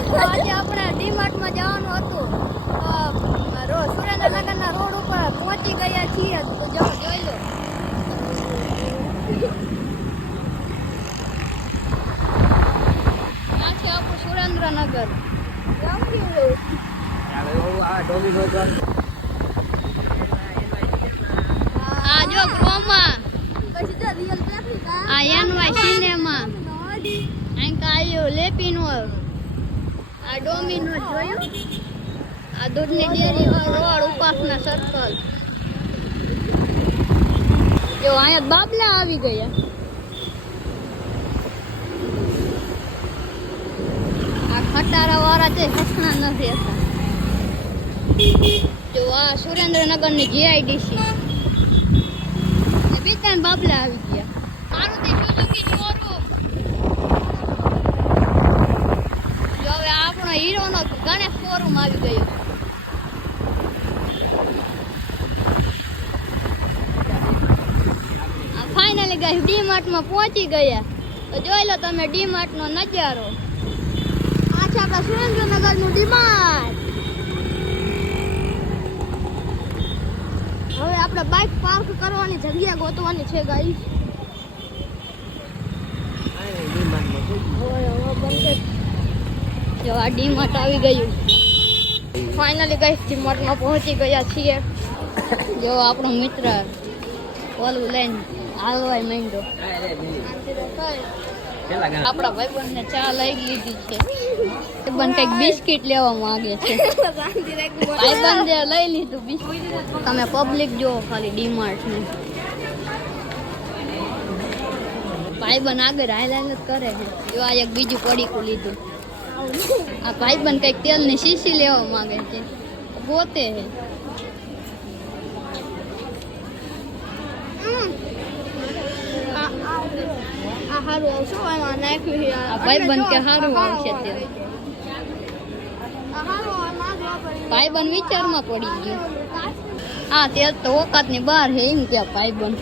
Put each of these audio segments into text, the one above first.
આજે આપણે ડીમાર્ટમાં જવાનું હતું. સુરેન્દ્રનગરના રોડ ઉપર પહોંચી ગયા છીએ. તો જોઈ લો. આ છે આપણું સુરેન્દ્રનગર. આ જો ક્રોમા આ એનવાય સિનેમા અહીં આવ્યો લેપિનોર આ ડોમિનો જોયું આ દૂધની ડેરી રોડ ઉપાસના સર્કલ જો અહીંયા બાબલા આવી ગયા આ ખટારા વાળા છે હસણા નથી હતા જો આ સુરેન્દ્રનગરની જીઆઈડીસી બીજા બાબલા આવી ગયા મારુતિ સુઝુકી શોરૂમ જો હવે આપણો હીરોનો ગણેશ શોરૂમ આવી ગયો ફાઇનલી ગાઈસ ડીમાર્ટમાં પહોંચી ગયા તો જોઈ લો તમે ડીમાર્ટનો નજારો આ છે આપણા સુરેન્દ્રનગરનું ડીમાર્ટ હવે આપણે બાઇક પાર્ક કરવાની જગ્યા ગોતવાની છે ગાઈસ જો આ ડીમાર્ટ આવી ગયું ફાઇનલી ગાઈસ ડીમાર્ટમાં પહોંચી ગયા છીએ જો આપણો મિત્ર ઓલું લઈને હાલવાય માંડ્યો આપણા ભાઈબંધને ચા લઈ લીધી છે ભાઈબંધ કઈક બિસ્કિટ લેવા માંગે છે ભાઈબંધે લઈ લીધું બિસ્કિટ તમે પબ્લિક જુઓ ખાલી ડીમાર્ટ ને ભાઈબંધ આગળ હાલ જ કરે છે જો આ એક બીજું પડીકું લીધું આ ભાઈબંધ કઈક તેલની શીશી લેવા માંગે છે ગોતે છે ભાઈબંધ કે સારું આવશે તે ભાઈબંધ વિચારમાં પડી ગયું હા તેલ તો ઓકાત ની બહાર હે એમ કે ભાઈબંધ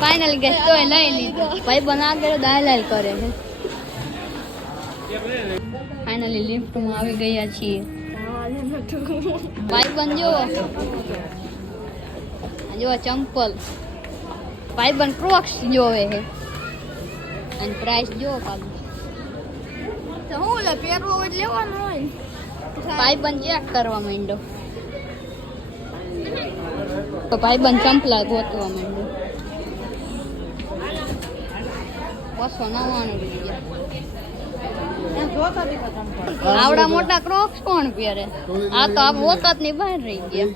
ફાઇનલી ગેસ તો લઈ લીધું ભાઈબંધ આગળ દાયલાલ કરે છે ફાઇનલી લિફ્ટમાં આવી ગયા છીએ ભાઈબંધ જો ચંપલ ભાઈબંધ ક્રોક્સ જોવે છે અને પ્રાઇસ જો કાબુ તો હું લે પહેરવો હોય લેવાનો હોય ભાઈબંધ ચેક કરવા માંડ્યો તો ભાઈબંધ ચંપલા ગોતવા માંડ્યો 299 આવડા મોટા ક્રોક્સ કોણ પહેરે આ તો આ વખત ની બહાર રહી ગયા